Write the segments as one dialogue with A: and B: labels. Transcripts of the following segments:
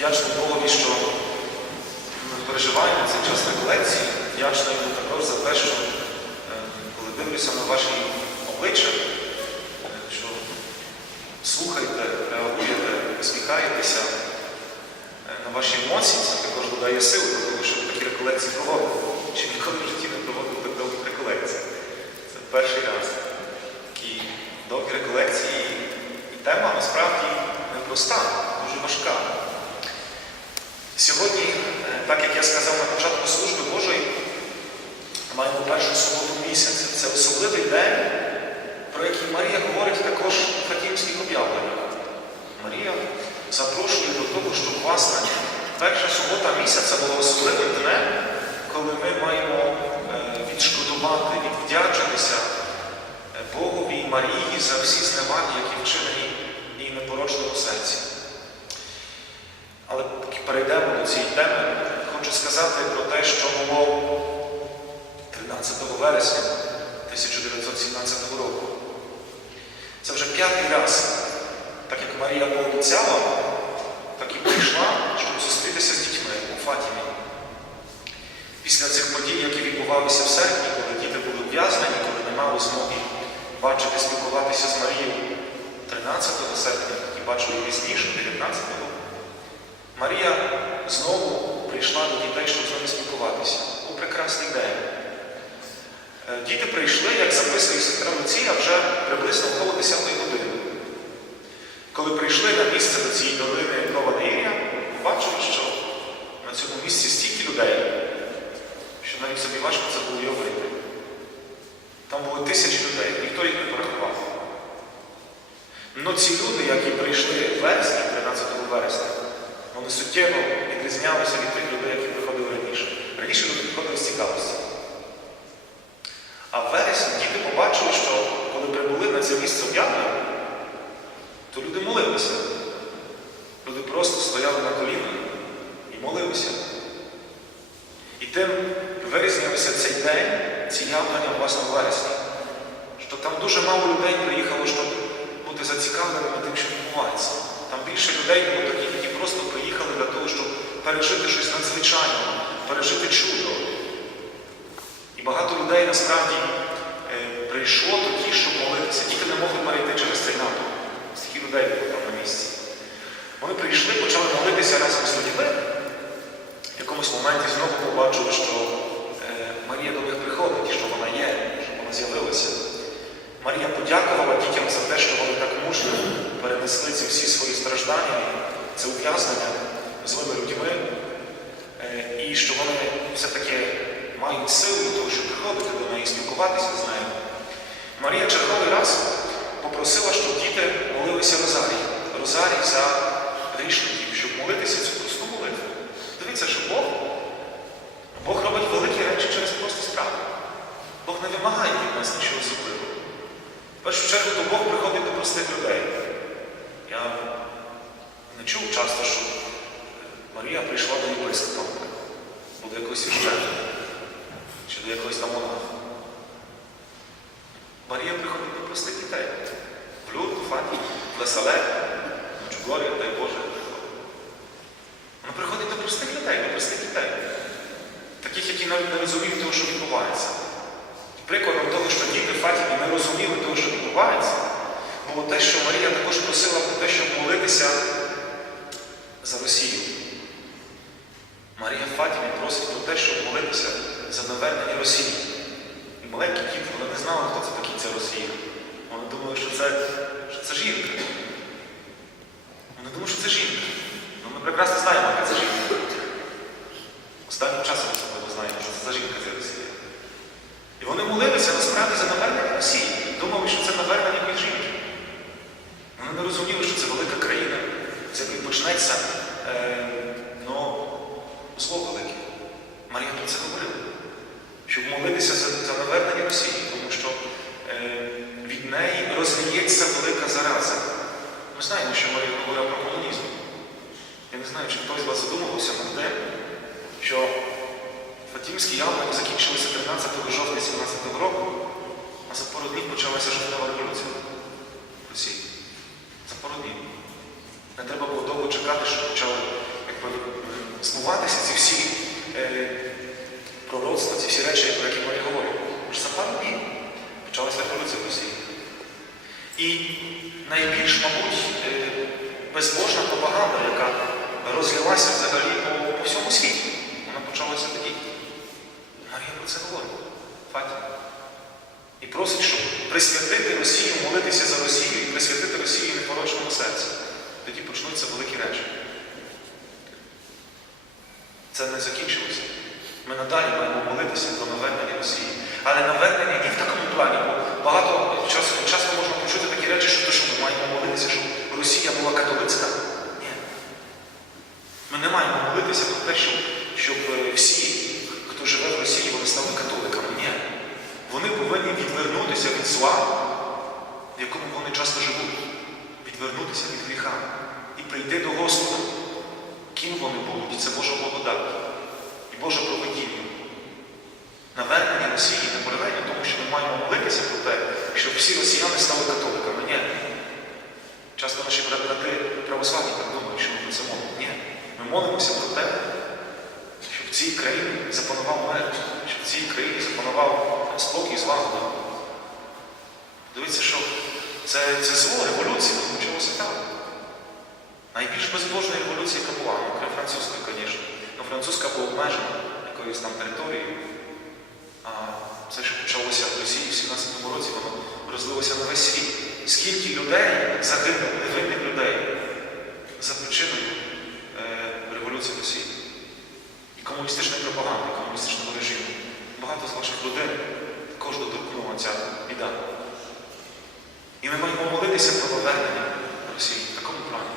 A: Вдячний Богові, що ми переживаємо цей час реколекції. Вдячний йому також за те, що е, коли дивлюся на ваші обличчя, е, що слухаєте, реагуєте, усміхаєтеся е, на ваші емоції, це також додає сил того, щоб такі реколекції проводити. Ще ніколи в житті не проводив так довгих реколекцій. Це перший раз. Такі довгі реколекції. І тема насправді непроста, дуже важка. Сьогодні, е, так як я сказав на початку служби Божої, маємо першу суботу місяця. Це особливий день, про який Марія говорить також у Фатімських об'явленнях. Марія запрошує до того, щоб власне перша субота місяця була особливим днем, коли ми маємо е, відшкодувати, відвдячитися е, Богові і Марії за всі зневаги, які вчинені її непорочному серці. Але поки перейдемо до цієї теми, хочу сказати про те, що було 13 вересня 1917 року. Це вже п'ятий раз, так як Марія пообіцяла, так і прийшла, щоб зустрітися з дітьми у Фатімі. Після цих подій, які відбувалися в серпні, коли діти були ув'язнені, коли не мали змоги бачити, спілкуватися з Марією 13 серпня, і бачили пізніше, 19-го, Марія знову прийшла до дітей, щоб з ними спілкуватися. У прекрасний день. Е, Діти прийшли, як записує сестра Луція, вже приблизно около 10 години. Коли прийшли на місце до цієї долини Нова Ірія, побачили, що на цьому місці стільки людей, що навіть собі важко це було уявити. Там були тисячі людей, ніхто їх не порахував. Ну ці люди, які прийшли в вересні, 13 вересня, вони суттєво відрізнялися від тих людей, які приходили раніше. Раніше люди приходили з цікавості. А в вересні діти побачили, що коли прибули на це місце об'явлення, то люди молилися. Люди просто стояли на колінах і молилися. І тим вирізнявся цей день, ці явлення власне вересні. Що там дуже мало людей приїхало, щоб бути зацікавленими тим, що відбувається. Там більше людей було таких, які просто приїхали для того, щоб пережити щось надзвичайне, пережити чудо. І багато людей насправді е, прийшло тоді, щоб молитися. Діти не могли перейти через цей натовп. Стільки людей було там на місці. Вони прийшли, почали молитися разом з людьми. В якомусь моменті знову побачили, що е, Марія до них приходить, що вона є, що вона з'явилася. Марія подякувала дітям за те, що вони так мужньо перенесли ці всі свої страждання, це ув'язнення злими людьми, е, і що вони все-таки мають силу того, щоб приходити до неї, спілкуватися з нею. Марія черговий раз попросила, щоб діти молилися Розарій. Розарій за грішників, щоб молитися цю просту молитву. Дивіться, що Бог, Бог робить великі речі через прості справи. Бог не вимагає від нас нічого особливого. В першу чергу, то Бог приходить до простих людей. Я не чув часто, що Марія прийшла до єпископа, або до якогось священника, чи до якогось там монаха. Марія приходить до простих дітей. В Люд, в Фаті, в Лесале, в Чугорі, дай Боже. Вона приходить до простих людей, до простих дітей. Таких, які навіть не розуміють того, що відбувається. Прикладом того, що діти Фатімі не розуміли того, що відбувається, було те, що Марія також просила про те, щоб молитися за Росію. Марія Фатімі просить про те, щоб молитися за навернення Росії. І маленькі діти, вони не знали, хто це такий ця Росія. Вони думали, що це, що це жінка. Вони думали, що це жінка. Ну, ми прекрасно знаємо, яка це жінка. Останнім часом особливо знаємо, що це за жінка ця Росія. І вони молилися насправді за навернення Росії. Думали, що це навернення якоїсь жінки. Вони не розуміли, що це велика країна, з якої почнеться е, ну, зло велике. Марія про це говорила. Щоб молитися за, навернення Росії, тому що е, від неї розвіється велика зараза. Ми знаємо, що Марія говорила про комунізм. Я не знаю, чи хтось з вас задумувався над тим, що Фатімські явлення закінчилися 13 жовтня 17 року, а за пару днів почалася жовтнева революція в Росії. За пару днів. Не треба було довго чекати, щоб почали якби, смуватися ці всі е, пророцтва, ці всі речі, про які ми говоримо. За пару днів почалася революція в Росії. І найбільш, мабуть, е, безбожна пропаганда, яка розлилася взагалі по, по всьому світі, вона почалася тоді. Марія про це говорить. Фатіма. І просить, щоб присвятити Росію, молитися за Росію і присвятити Росію непорочному серцю. Тоді почнуться великі речі. Це не закінчилося. Ми надалі маємо молитися про навернення Росії. Але навернення не в такому плані, бо багато часто, часто можна почути такі речі, що, то, що ми маємо молитися, щоб Росія була католицька. Ні. Ми не маємо молитися про те, щоб, щоб всі, хто живе в Росії, вони стали католиками. Ні. Вони повинні відвернутися від зла, в якому вони часто живуть. Відвернутися від гріха і прийти до Господа. Ким вони будуть? Це Божа благодать і Боже проведіння. Навернення Росії не в тому, що ми маємо молитися про те, щоб всі росіяни стали католиками. Ні. Часто наші брати православні так думають, що ми про це молимо. Ні. Ми молимося про те, щоб в цій країні запанував мир, щоб в цій країні запанував спокій з вами. Дивіться, що це, це зло революції там. Найбільш безбожна революція, яка була, ну, крім французької, звісно. Ну, французька була обмежена якоюсь там територією. А все, що почалося в Росії в 17-му році, воно розлилося на весь світ. Скільки людей загинуло, невинних людей за причиною е, революції в Росії. І комуністичної пропаганди, комуністичного режиму. Багато з ваших родин також доторкнула ця біда. І ми маємо молитися про повернення Росії в такому плані,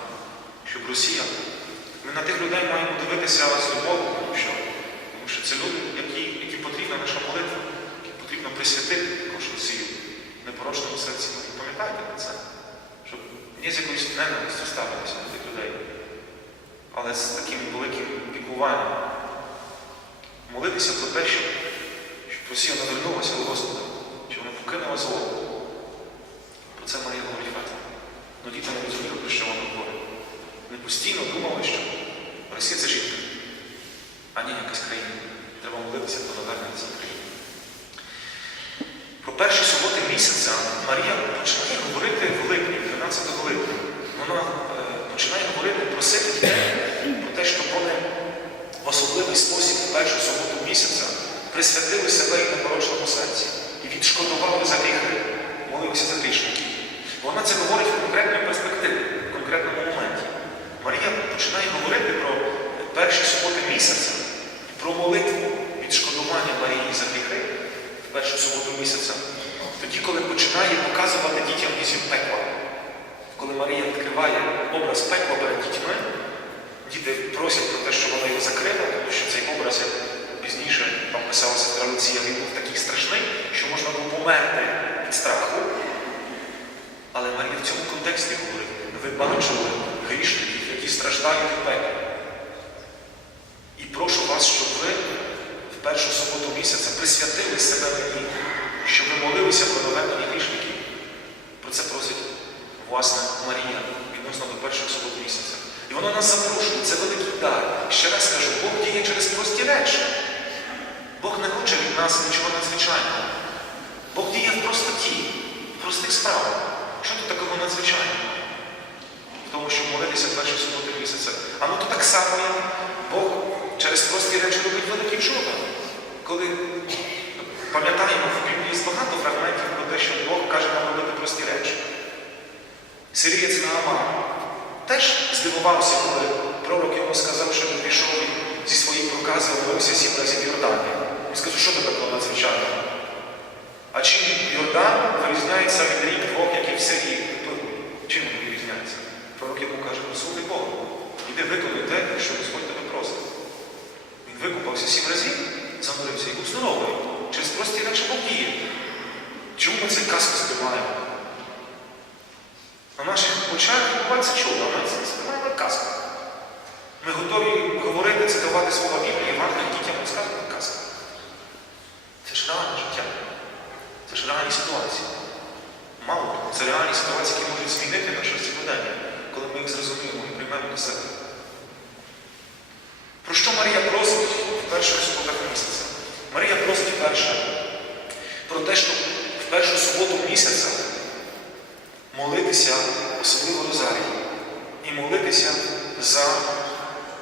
A: щоб Росія. Ми на тих людей маємо дивитися з любов'ю, тому що, тому що це люди, які, які потрібна наша молитва, які потрібно присвятити також Росію непорочному серці. Ви пам'ятаєте про це? Щоб не з якоюсь ненавистю ставитися до тих людей, але з таким великим піклуванням. Молитися про те, щоб, щоб Росія навернулася до Господа, щоб вона покинула зло. Про це Марія говорить Фатима. Ну діти не розуміли, про що вона говорить. Вони постійно думали, що Росія це жінка, а не якась країна. Треба молитися про навернення цієї країни. Про перші суботи місяця Марія починає говорити в липні, 12 липня. Вона е, починає говорити, просити дітей про те, щоб вони в особливий спосіб в першу суботу місяця присвятили себе і непорочному серці і відшкодували за гріхи, молилися за грішників. Вона це говорить в конкретній перспективі, в конкретному моменті. Марія починає говорити про перші суботи місяця, про молитву відшкодування Марії за гріхи в першу суботу місяця, тоді, коли починає показувати дітям візів пекла. Коли Марія відкриває образ пекла перед дітьми, діти просять про те, щоб вона його закрила, тому що цей образ, як пізніше там писалося в традиції, він був такий страшний, що можна було померти від страху. Але Марія в цьому контексті говорить, ви бачили грішників, які страждають в пеклі. Прошу вас, щоб ви в першу суботу місяця присвятили себе мені, щоб ви молилися про навернення грішників. Про це просить власне Марія відносно до перших субот місяця. І вона нас запрошує, це великий дар. Ще раз кажу, Бог діє через прості речі. Бог не хоче від нас нічого надзвичайного. Бог діє в простоті, в простих справах. Що тут такого надзвичайного? В тому, щоб молитися в перші суботи місяця. А ну то так само, Бог через прості речі робить великі чуда. Коли пам'ятаємо, в Біблії є багато фрагментів про те, що Бог каже нам робити прості речі. Сирієць Нааман теж здивувався, коли пророк йому сказав, що він пішов зі своїх проказів умився сім разів Йордані. Він сказав, що таке було надзвичайно? А чим Йордан вирізняється від рік двох, які в Сирії? Чим він відрізняється? Пророк йому каже, послухай Бога, іди виконуй те, що Господь тебе просить. Викупався сім разів, занурився і був здоровий. Через прості речі Бог. Чому ми цей казку сприймаємо? На наших очах відбувається чудо, а ми це сприймаємо казку. Ми готові говорити, цитувати слова Біблії, Євангелії дітям розказувати казку. Це ж реальне життя. Це ж реальні ситуації. Мало це реальні ситуації, які можуть змінити наше сьогодення, коли ми їх зрозуміємо і приймемо до себе. Про що Марія просить в перших суботах місяця? Марія просить перше про те, щоб в першу суботу місяця молитися особливо розарій і молитися за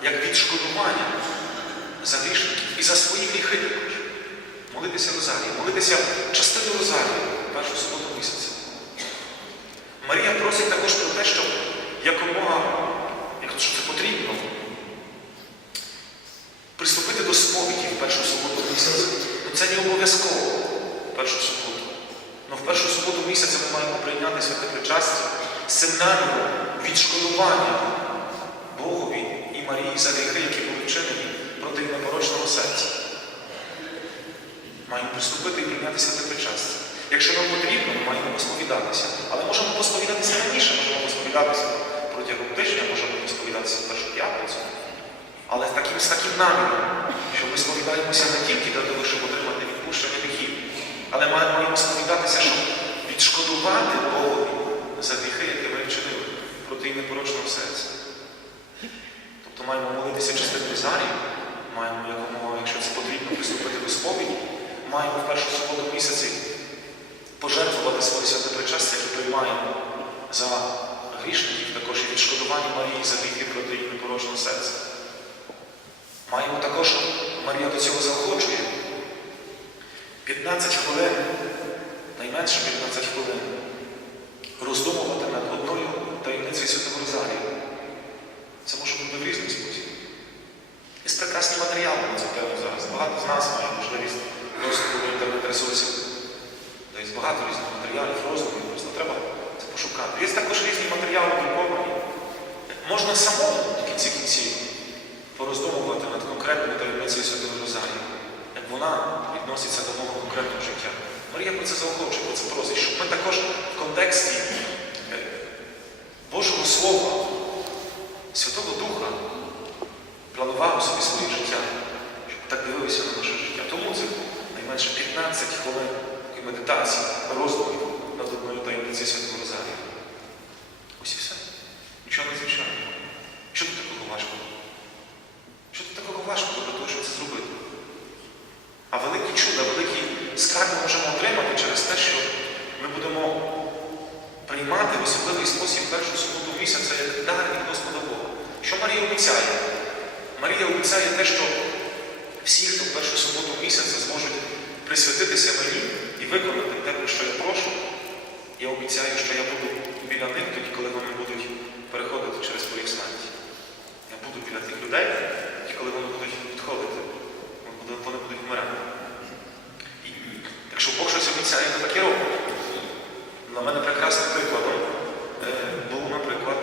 A: як відшкодування за грішників і за свої гріхи також. Молитися розарії, молитися частину розарії в першу суботу місяця. Марія просить також про те, щоб якомога, якщо це потрібно, приступити до сповіді в першу суботу місяця. Ну це не обов'язково в першу суботу. Ну в першу суботу місяця ми маємо прийняти святе причастя з відшкодування Богові і Марії за гріхи, які були вчинені проти непорочного серця. Маємо приступити і прийняти святе причастя. Якщо нам потрібно, ми маємо посповідатися. Але можемо посповідатися раніше, можемо посповідатися протягом тижня, можемо посповідатися в першу п'ятницю. Але таким, з таким наміром, що ми сповідаємося не тільки для того, щоб отримати відпущення гріхів, але маємо сповідатися, щоб відшкодувати Богові за гріхи, які ми вчинили проти непорочного серця. Тобто маємо молитися частину Розарію, маємо якомога, якщо це потрібно, приступити до сповіді, маємо в першу суботу місяці пожертвувати своє святе причастя, яке приймаємо за грішників, також і відшкодування Марії за гріхи проти її непорочного серця. Маємо також, Марія до цього заохочує, 15 chwilę, najmęższe 15 chwilę. Так. На мене прекрасним прикладом е, був, наприклад,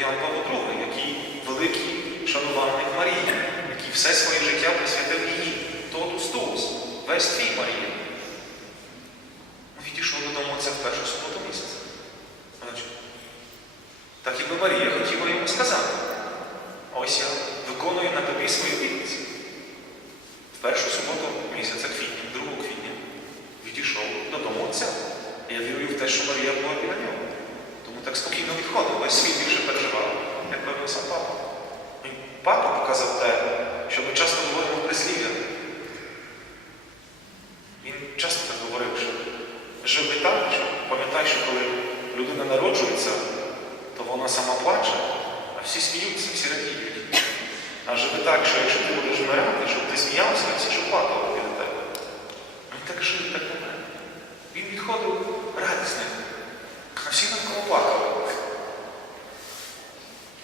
A: Ян Павло II, який великий шанувальник Марії, який все своє життя присвятив її. тотус Тоус, весь твій Марія. Ну, Відійшов додому це в першу суботу місяця. Бачите? Так якби Марія хотіла йому сказати. Ось я виконую на тобі свою обітницю. В першу суботу місяця квітня, 2 квітня, відійшов додому отця. Я вірую в те, що Марія була біля нього. Тому так спокійно відходив, весь світ більше переживав, як певно сам папа. І папа показав те, що ми часто говоримо в прислів'ях. Він часто так говорив, що живи так, що пам'ятай, що коли людина народжується, то вона сама плаче, а всі сміються, всі радіють. А живи так, що якщо ти будеш вмирати, щоб ти сміявся, а всі щоб плакали біля тебе. Він так жив, так помер. Він відходив радісний, а всі навколо плакали.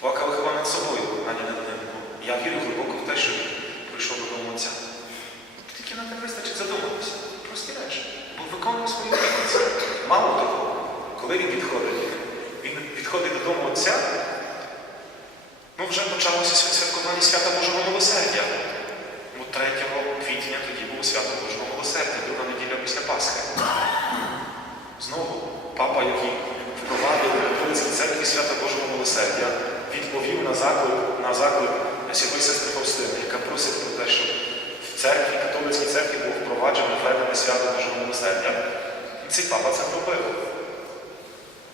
A: Плакали хіба над собою, а не над ним. Я вірю глибоко в те, що він прийшов додому отця. Тільки на те вистачить задуматися. Прості речі. Бо виконує свою обітницю. Мало того, коли він відходить, отця, ну вже почалося святкування свята Божого милосердя. Бо 3 квітня тоді було свято Божого милосердя, друга неділя після Пасхи. Знову папа, який впровадив католицькій церкві свято Божого милосердя, відповів на заклик, на заклик святої сестри Фавстини, яка просить про те, щоб в церкві, католицькій церкві було впроваджено введене свято Божого милосердя. І цей папа це зробив.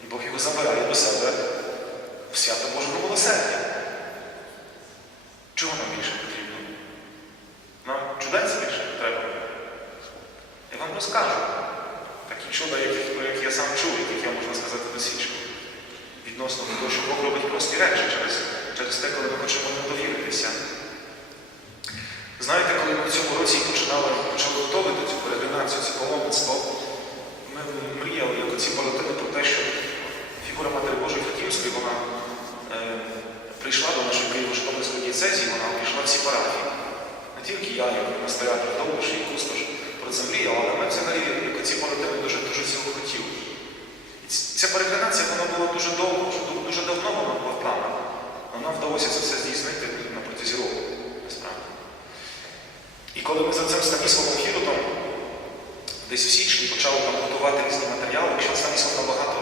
A: І Бог його забирає до себе в свято Божого милосердя. Чого нам більше потрібно? Нам чудець більше треба. Я вам розкажу такі чуда, яких, про які я сам чую, яких я можна сказати досвідчив. Відносно до того, що Бог робить прості речі через, через те, коли ми хочемо довіритися. Знаєте, коли ми в цьому році починали почали Києво-Житомирської вона обійшла всі парафії. Не тільки я, як настоятель Довбиш і Кустош про це мріяв, але ми взагалі як оці полотини дуже, дуже цього хотіли. І ця перегринація вона була дуже довго, дуже давно вона була в планах. Але Нам вдалося це все здійснити на протязі року, насправді. І коли ми за цим Станіславом Хіротом десь у січні почали там готувати різні матеріали, якщо Станіслав набагато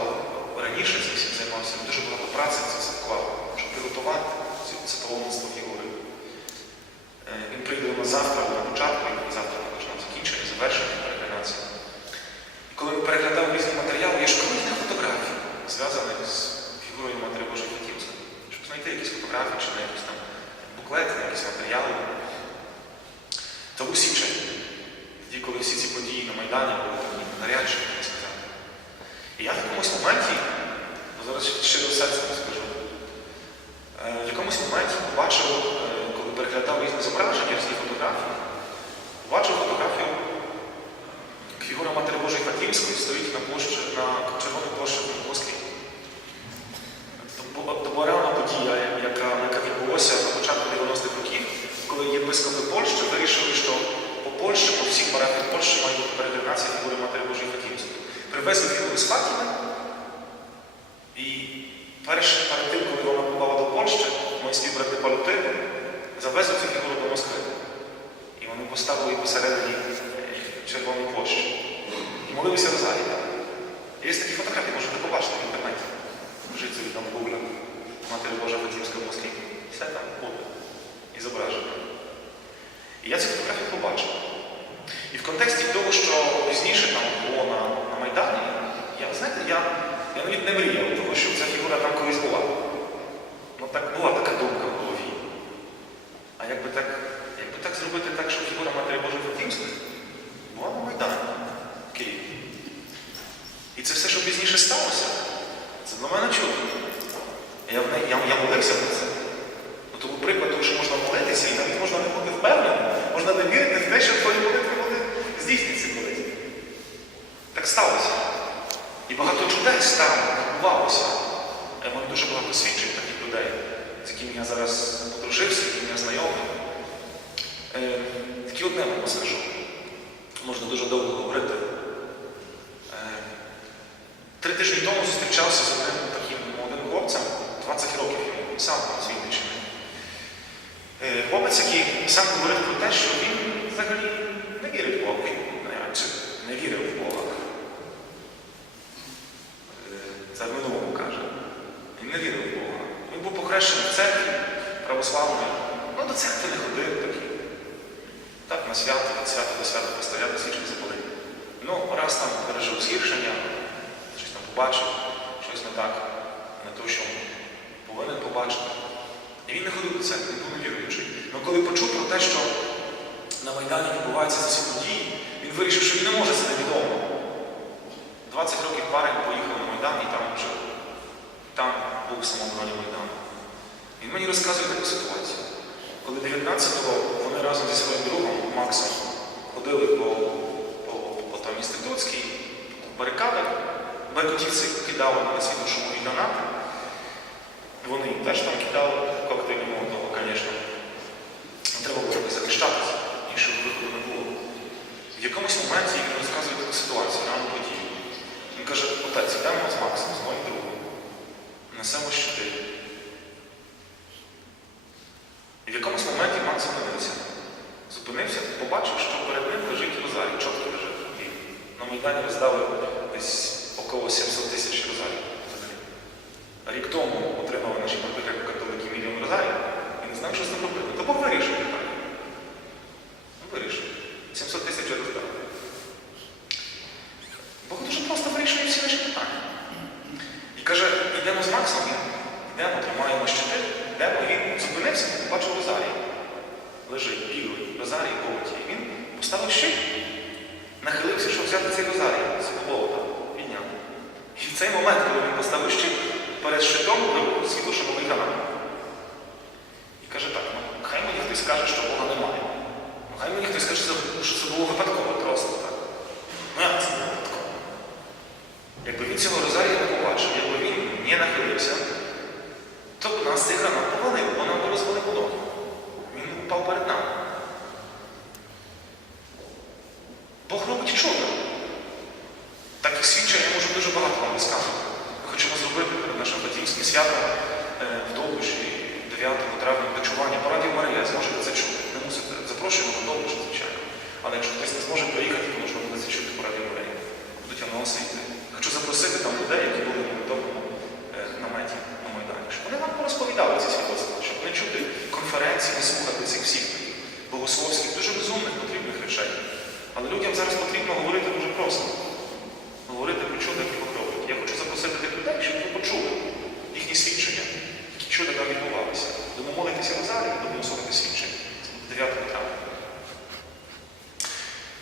A: раніше цим займався, дуже багато праці це вклав, щоб приготувати це паломництво фігури. Він прийде нас завтра, на початку, і завтра також на закінчення, завершення перегринації. І коли ми переглядали різні матеріали, є ж колись фотографії, зв'язані з фігурою Матері Божої Фатімської, щоб знайти якісь фотографії чи на якісь там буклети, на якісь матеріали. Це був січень, тоді, коли всі ці події на Майдані були такі гарячі, можна сказати. І я в якомусь моменті, ну, зараз щиро серцем скажу, е, в якомусь моменті побачив, е, коли переглядав різні зображення, різні фотографії, побачив фотографію фігура Матері Божої Фатімської стоїть на площі, на червоній площі в Москві. Це була- Це була реальна подія, яка, яка відбулася на початку 90-х років, коли єпископи Польщі вирішили, що по Польщі, по всіх парафіях Польщі має бути перегринація фігури Матері Божої Фатімської. Привезли фігуру з Фатіми, і перш перед тим, коли вона попала до Польщі, мої співбрати Палютини завезли цю фігуру до Москви. І вони поставили її посередині е, Червоної площі. І молилися Розарії. Є такі фотографії, можете побачити в інтернеті. Вжити собі там в Гуглі. Матері Божа Фатімська в Москві. Все там буде. І зображено. І я ці фотографії побачив. І в контексті того, що пізніше там було на, на Майдані, я, знаєте, я, я навіть не мріяв, того, що ця фігура там колись була. Ну так була така думка в голові. А якби так, якби так зробити так, щоб фігура Матері Божої Фатімської була на Майдані в Києві. І це все, що пізніше сталося, це для мене чудо. Я, в я, я молився про це. Ну, тому приклад того, що можна молитися, і навіть можна не бути впевненим, можна не вірити в те, що твої молитви вони здійсняться колись. Так сталося. І багато чудес там відбувалося. Я маю дуже багато свідчень таких людей, з якими я зараз подружився, з якими я знайомий. Е, Такі одне вам скажу. Можна дуже довго говорити. Е, Три тижні тому зустрічався з одним таким молодим хлопцем, 20 років йому, сам з Вінниччини. Е, Хлопець, який сам говорив про те, що він взагалі не вірить в Бога, чи не вірив в Бога. Це в минулому каже. Він не вірив в Бога. Він був похрещений в церкві православної. Ну, до церкви не ходив на свято, від свята до свята постояти свічки запалити. Ну, раз там пережив згіршення, щось там побачив, щось не так, не то, що повинен побачити. І він не ходив до церкви, він був невіруючий. Ну коли почув про те, що на Майдані відбуваються ці події, він вирішив, що він не може це невідомо. 20 років парень поїхав на Майдан і там вже там був самому Майдану. Він мені розказує таку ситуацію. Коли 19-го вони разом зі своїм другом Максом ходили по, по, по там інститутській барикадах, беркутівці кидали на світу шумові гранати. Вони теж там кидали коктейлі молотого, звісно. Треба було захищатися, іншого виходу не було. В якомусь моменті він розказує таку ситуацію, реальну подію. Він каже, отець, йдемо з Максом, з моїм другом, несемо щити. І в якомусь моменті Макс зупинився. Зупинився, побачив, що перед ним лежить розарій, чітко лежить. І на Майдані роздали десь около 700 тисяч розарій. Рік тому отримали наші греко-католики мільйон розарів і не знав, що з ним робити. То Бог вирішив питання. Ну, вирішив. 700 тисяч роздали. Бог дуже просто вирішує всі наші питання. І каже, йдемо з Максом, він йдемо, тримаємо щити, йдемо, і він зупинився, побачив розарій. Лежить білий, розарій болоті. І він поставив щит, нахилився, щоб взяти цей розарій з болота, підняв. І в цей момент, коли він поставив щит, перед щитом вибух світло, що малий канал. І каже так, ну хай мені хтось скаже, що Бога немає. Ну хай мені хтось скаже, що це було випадково просто так. Ну як це було випадково? Якби він цього розарія не побачив, якби він не нахилився, то гранат повалив, бо нам би розвалив. Він упав перед нами. Бог робить чудо. Таких свідчень я можу дуже багато вам розказувати. Ми хочемо зробити перед нашим батьківським святом е, в Довбуші 9 травня ночування по радіо Марія. Зможете це чути. Не мусите. Запрошуємо до Довбуша, звичайно. Але якщо хтось не зможе приїхати, то можна буде це чути по радіо Марія. Будуть анонси йти. Хочу запросити там людей, які були на е, наметі на щоб вони вам порозповідали ці свідоцтва, щоб не чути конференції, не слухати цих всіх богословських, дуже розумних, потрібних речей. Але людям зараз потрібно говорити дуже просто. Говорити про чудо, які Бог робить. Я хочу запросити тих людей, щоб ви почули їхні свідчення, які чудо там відбувалися. Будемо молитися Розарію, будемо слухати свідчення. Це буде 9 травня.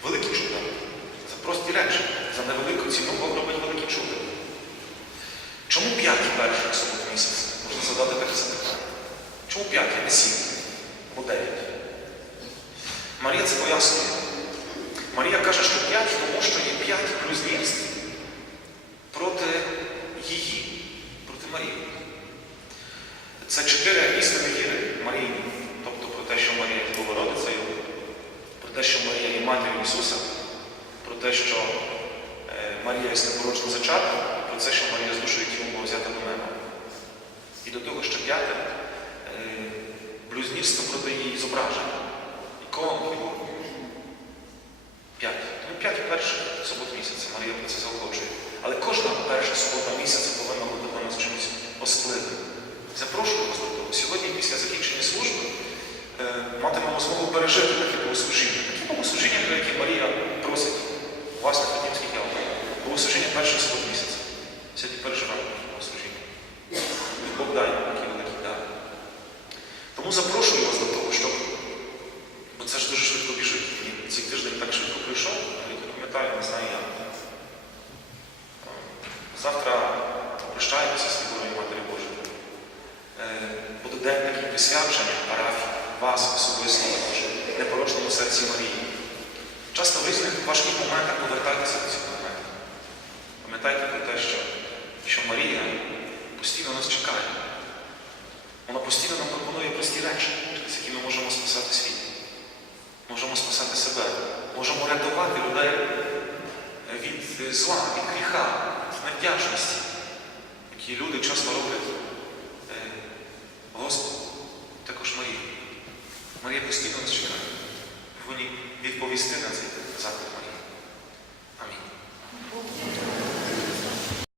A: Великі чудо. За прості речі. За невелику ціну Бог робить великі чудо. Чому п'ять перших субот місяць? Таке запитання. Чому п'ять, а не сім? Або дев'ять? Марія це пояснює. Марія каже, що п'ять, тому що є п'ять блюзнірств проти її, проти Марії. Це чотири істини віри Марії, тобто про те, що Марія є Богородицею, про те, що Марія є матір'ю Ісуса, про те, що е, Марія є непорочно зачата, про те, що Марія з душою тілом взята до неба. До того, що п'яте блюзнірство проти її зображення. Ікон, фігур. П'ять. Тому п'ять перших субот місяця Марія про це заохочує. Але кожна перша субота місяця повинна бути для нас чимось особливим. Запрошую вас до того. Сьогодні, після закінчення служби, е, матимемо змогу пережити таке богослужіння. Такі богослужіння, про які Марія просить вас на Фатімських ялках. Богослужіння перших субот місяця. Сьогодні переживаємо. Бог дає такі великі. Тому запрошую вас до того, щоб Бо це ж дуже швидко біжить. Цей тиждень так швидко прийшов, я не пам'ятаю, не знаю як. Завтра прощаєтеся з фігурою Матері Божої. Е, Буде день такий присвячення парафії, вас особисто, непорочному серці Марії. Часто в різних важких моментах повертайтеся до цих моментів. Пам'ятайте про те, що, що Марія постійно нас чекає. Вона постійно нам пропонує прості речі, через які ми можемо спасати світ. Можемо спасати себе, можемо рятувати людей від зла, від гріха, від невдячності, які люди часто роблять е, Господу, також Марії. Марія постійно нас чекає. Повинні відповісти на цей заклик Марії.